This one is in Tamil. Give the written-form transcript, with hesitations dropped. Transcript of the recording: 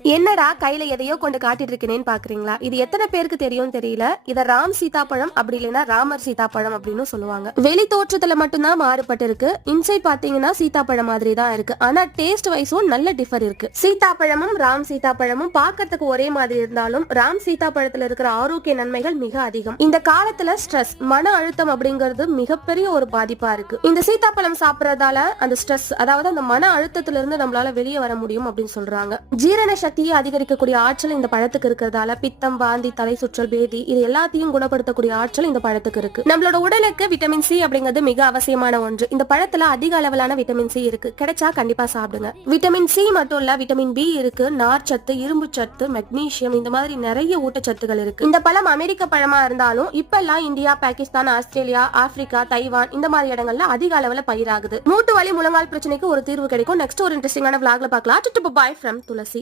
என்னடா கையில எதையோ கொண்டு காட்டிட்டு இருக்கேன்னு பாக்குறீங்களா? இது எத்தனை பேருக்கு தெரியும் தெரியல. இத ராம் சீதாப்பழம் அப்படி இல்லைன்னா ராமர் சீதாப்பழம் அப்படின்னு சொல்லுவாங்க. வெளி தோற்றத்துல மட்டும்தான் மாறுபட்டு இருக்கு. இன்சைட் பாத்தீங்கன்னா சீதாப்பழம் மாதிரி தான் இருக்கு. ஆனா டேஸ்ட் வைஸும் நல்ல டிஃபர் இருக்கு. சீதாப்பழமும் ராம் சீதாப்பழமும் பாக்கிறதுக்கு ஒரே மாதிரி இருந்தாலும் ராம் சீதாப்பழத்துல இருக்கிற ஆரோக்கிய நன்மைகள் மிக அதிகம். இந்த காலத்துல ஸ்ட்ரெஸ், மன அழுத்தம் அப்படிங்கிறது மிகப்பெரிய ஒரு பாதிப்பா இருக்கு. இந்த சீதாப்பழம் சாப்பிடறதால அந்த ஸ்ட்ரெஸ், அதாவது அந்த மன அழுத்தத்துல இருந்து நம்மளால வெளியே வர முடியும் அப்படின்னு சொல்றாங்க. ஜீரண சக்தியை அதிகரிக்கக்கூடிய ஆற்றல் இந்த பழத்துக்கு இருக்கிறதால பித்தம், வாந்தி, தலை சுற்றல், பேதி இது எல்லாத்தையும் குணப்படுத்தக்கூடிய ஆற்றல் இந்த பழத்துக்கு இருக்கு. நம்மளோட உடலுக்கு விட்டமின் சி அப்படிங்கிறது மிக அவசியமான ஒன்று. இந்த பழத்துல அதிக அளவிலான விட்டமின் சி இருக்கு. கிடைச்சா கண்டிப்பா சாப்பிடுங்க. விட்டமின் சி மட்டும் இல்ல, விட்டமின் பி இருக்கு, நார்ச்சத்து, இரும்பு சத்து, மெக்னீசியம், இந்த மாதிரி நிறைய ஊட்டச்சத்துகள் இருக்கு. இந்த பழம் அமெரிக்க பழமா இருந்தாலும் இப்ப எல்லாம் India, Pakistan, Australia, Africa, Taiwan இந்த மாதிரி இடங்கள்ல அதிக அளவுல பயிராகுது. மூட்டு வலி, முழங்கால் பிரச்சனைக்கு ஒரு தீர்வு கிடைக்கும். நெக்ஸ்ட் ஒரு இன்ட்ரெஸ்டிங்கான vlogல பார்க்கலாம். Bye from Thulasi.